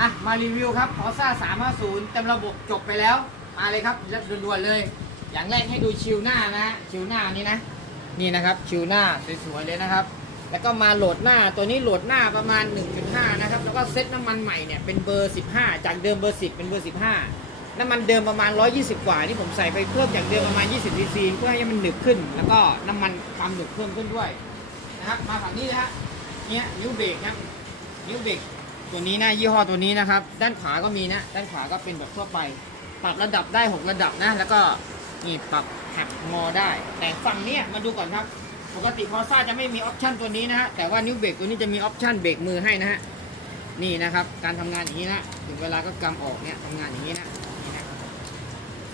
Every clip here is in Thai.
อะมารีวิวครับขอซ่า350เต็มระบบจบไปแล้ว มาเลยครับด่วนๆเลย อย่างแรกให้ดูชิวหน้านะฮะชิวหน้านี้นะ นี่นะครับชิวหน้าสวยๆเลยนะครับ แล้วก็มาโหลดหน้าตัวนี้โหลดหน้าประมาณ 1.5 นะครับ แล้วก็เซ็ตน้ำมันใหม่เนี่ยเป็นเบอร์ 15 จากเดิมเบอร์ 10 เป็นเบอร์ 15 น้ำมันเดิมประมาณ 120 กว่านี่ผมใส่ไปเพิ่มจากเดิมประมาณ 20ซีซีเพื่อให้มันหนึบขึ้น แล้วก็น้ำมันความหนึบเพิ่มขึ้นด้วยนะครับมาฝั่งนี้นะฮะเนี่ยนิ้วเบรกครับนิ้วเบรก ตัวนี้นะยี่ห้อตัวนี้นะครับ ด้านขวาก็มีนะ ด้านขวาก็เป็นแบบทั่วไป ปรับระดับได้ 6 ระดับนะ แล้วก็นี่ปรับแท็บงอได้ แต่ฝั่งเนี้ยมาดูก่อนครับ ปกติพอซ่าจะไม่มีออปชันตัวนี้นะฮะ แต่ว่านิ้วเบรกตัวนี้จะมีออปชันเบรกมือให้นะฮะ นี่นะครับ การทำงานอย่างนี้นะ ถึงเวลาก็กำออกเนี่ยทำงานอย่างนี้นะ นี่นะ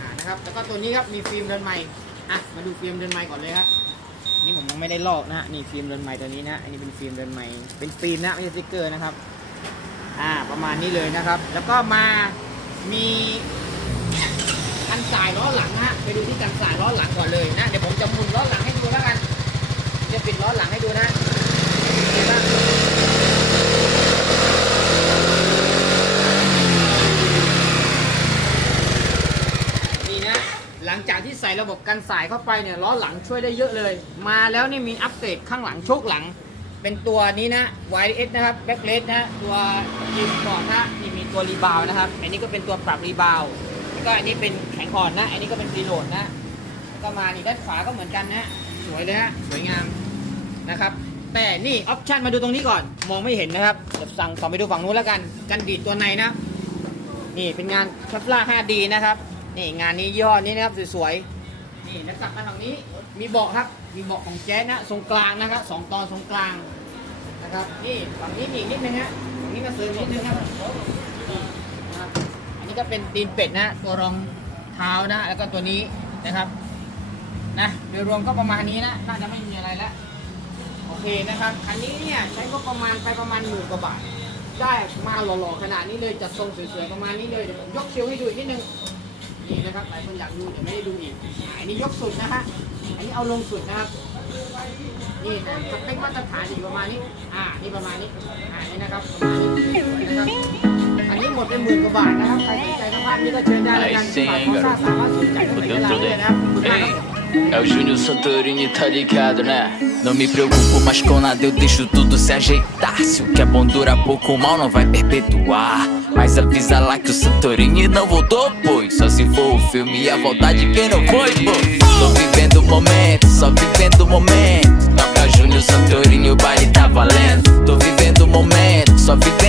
อ่า นะครับ แล้วก็ตัวนี้ครับ มีฟิล์มเดินไม้อะ มาดูฟิล์มเดินไม้ก่อนเลยครับนี่ผมยังไม่ได้ลอกนะฮะ นี่ฟิล์มเดินไม้ตัวนี้นะ อันนี้เป็นฟิล์มเดินไม้เป็นฟิล์มนะไม่ใช่สติ๊กเกอร์นะครับ ประมาณนี้เลยนะครับ แล้วก็มามีกันสายล้อหลังฮะไปดูที่กันสายล้อหลังก่อนเลยนะเดี๋ยวผมจะหมุนล้อหลังให้ดูแล้วกันจะปิดล้อหลังให้ดูนะเห็นปะนี่นะหลังจากที่ใส่ระบบกันสายเข้าไปเนี่ยล้อหลังช่วยได้เยอะเลย มาแล้วนี่มีอัปเกรดข้างหลังโชคหลัง เป็นตัวนี้นะ YS นะครับแบ็คเลสนะ ตัวยีสปอร์ตนะนี่มีตัวรีบาวนะครับ อันนี้ก็เป็นตัวปรับรีบาวแล้วก็อันนี้เป็นแข็งอ่อนนะ อันนี้ก็เป็นรีโหลดนะก็มานี่ด้านขวาก็เหมือนกันนะ สวยเลยฮะสวยงามนะครับ แต่นี่ออปชันมาดูตรงนี้ก่อน มองไม่เห็นนะครับเดี๋ยวสั่งต่อไปดูฝั่งนู้นแล้วกัน กันดีดตัวในนะ นี่เป็นงานคัฟล่า 5D นะครับ นี่งานนี้ยี่ห้อนี้นะครับสวยๆ นี่แล้วกลับมาฝั่งนี้มีเบาะครับ มีเบาะของแจ๊สนะทรงกลางนะครับสองตอนทรงกลางนะครับนี่ฝั่งนี้อีกนิดนึงฮะฝั่งนี้มาเสริมนิดนึงครับนี่นะครับอันนี้ก็เป็นตีนเป็ดนะตัวรองเท้านะ แล้วก็ตัวนี้นะครับนะโดยรวมก็ประมาณนี้นะน่าจะไม่มีอะไรแล้วโอเคนะครับอันนี้เนี่ยใช้ก็ประมาณไปประมาณหมื่นกว่าบาทได้มาหล่อๆขนาดนี้เลยจัดทรงสวยๆประมาณนี้เลยเดี๋ยวผมยกคิวให้ดูอีกนิดนึง นี่นะครับหลายคนอยากดูเดี๋ยวไม่ได้ดูอีกอ่าอันนี้ยกสุดนะฮะอันนี้เอาลงสุดนะครับนี่นะสเปคมาตรฐานอยู่ประมาณนี้ อ่า นี่ประมาณนี้ อ่า นี่นะครับประมาณนี้สวยนะครับ อันนี้หมดไปหมื่นกว่าบาทนะครับ ใครสนใจทางบ้านนี่ก็เชิญได้แล้วกันฝากขอทราบสามารถสนใจได้ในเวลานี้เลยนะครับขอบคุณมากครับ É o Júnior Santorini, tá ligado, né? Não me preocupo mais com nada, eu deixo tudo se ajeitar. Se o que é bom dura pouco, o mal não vai perpetuar. Mas avisa lá que o Santorini não voltou, pois só se for o filme e a vontade de quem não foi, pô. Tô vivendo o momento, só vivendo o momento. Toca Júnior Santorini, o baile tá valendo. Tô vivendo o momento, só vivendo